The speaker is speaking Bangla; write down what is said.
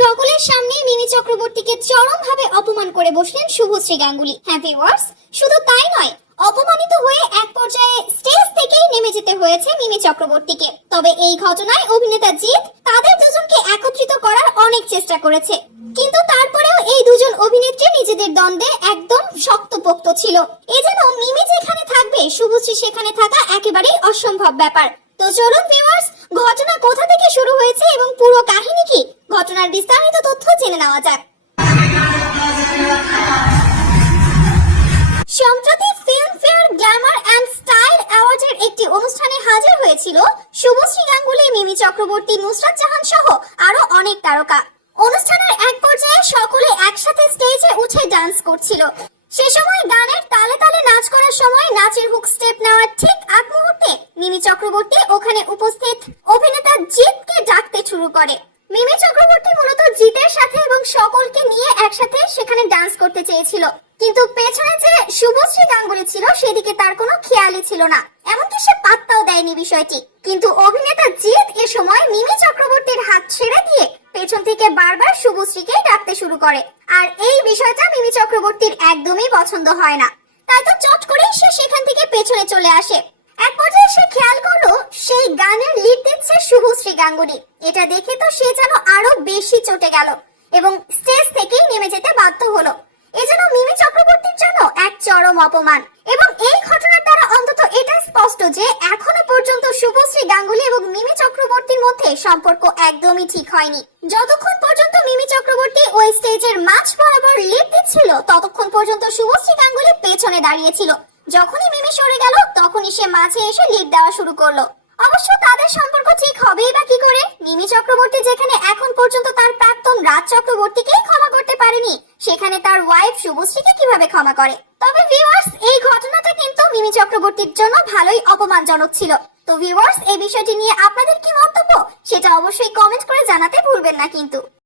সকলের সামনে মিমি চক্রবর্তীকে চরমভাবে অপমান করে বসলেন শুভশ্রী গাঙ্গুলি হ্যাপি ওয়ার্স শুধু তাই নয় অপমানিত হয়ে এক পর্যায়ে স্টেজ থেকে নেমে যেতে হয়েছে মিমি চক্রবর্তীকে তবে এই ঘটনায় অভিনেতা জিৎ তাদের দুজনকে একত্রিত করার অনেক চেষ্টা করেছে কিন্তু তারপরেও এই দুজন অভিনেত্রী নিজেদের দ্বন্দ্বে একদম শক্তপোক্ত ছিল এ যেন মিমি যেখানে থাকবে শুভশ্রী সেখানে থাকা একেবারেই অসম্ভব ব্যাপার তো চলুন ভিউয়ার্স ঘটনা কোথা থেকে শুরু সম্প্রতি ফিল্মফেয়ার গ্ল্যামার অ্যান্ড স্টাইল অ্যাওয়ার্ডের একটি অনুষ্ঠানে হাজির হয়েছিল শুভশ্রী গাঙ্গুলি মিমি চক্রবর্তী নুসরাত জাহান সহ আরো অনেক তারকা অনুষ্ঠানের এক পর্যায়ে সকলে একসাথে স্টেজে উঠে ডান্স করছিল সে সময় গানের তালে তালে নাচ করার সময় নাচের হুক স্টেপ নেওয়ার ঠিক আগ মুহূর্তে মিমি চক্রবর্তী ওখানে উপস্থিত অভিনেতা জিৎকে ডাকতে শুরু করে মিমি চক্রবর্তী মূলত জিতের সাথে এবং সকলকে নিয়ে একসাথে সেখানে ডান্স করতে চেয়েছিল কিন্তু পেছনে যে শুভশ্রী গাঙ্গুলি ছিল সেদিকে তার কোনো খেয়ালই ছিল না এমনকি সে পাত্তাও দেয়নি বিষয়টি কিন্তু অভিনেতা জিৎ এ সময় মিমি চক্রবর্তীর হাত ছেড়ে দিয়ে পেছন থেকে বারবার শুভশ্রীকে ডাকতে শুরু করে আর এই বিষয়টা মিমি চক্রবর্তীর একদমই পছন্দ হয় না তাই তো চট করেই সে সেখান থেকে পেছনে চলে আসে এক পর্যায়ে সে খেয়াল করে সেই গানের লিড দিচ্ছে শুভশ্রী গাঙ্গুলি এটা দেখে তো সে যেন আরো বেশি চটে গেল এবং স্টেজ থেকেই নেমে যেতে বাধ্য হলো এজন্য মিমি চক্রবর্তীর জন্য এক চরম অপমান এবং এই ঘটনার দ্বারা অন্তত এটা স্পষ্ট যে এখনো পর্যন্ত শুভশ্রী গাঙ্গুলি এবং মিমি চক্রবর্তীর মধ্যে সম্পর্ক একদমই ঠিক হয়নি যতক্ষণ পর্যন্ত মিমি চক্রবর্তী ওই স্টেজের মাঝ বরাবর লিপ দিচ্ছিল ততক্ষণ পর্যন্ত শুভশ্রী গাঙ্গুলি পেছনে দাঁড়িয়েছিল যখনই মিমি সরে গেল তখনই সে মাঝে এসে লিপ দেওয়া শুরু করলো অবশ্য তাদের সম্পর্ক ঠিক হবেই বা কি করে মিমি চক্রবর্তী যেখানে এখন পর্যন্ত তার প্রাক্তন রাজ চক্রবর্তীকেই ক্ষমা করতে পারেনি সেখানে তার ওয়াইফ শুভশ্রীকে কিভাবে ক্ষমা করে তবে ভিউয়ার্স এই ঘটনাটা কিন্তু মিমি চক্রবর্তীর জন্য ভালোই অপমানজনক ছিল তো ভিউয়ার্স এই বিষয়টি নিয়ে আপনাদের কি মন্তব্য সেটা অবশ্যই কমেন্ট করে জানাতে ভুলবেন না কিন্তু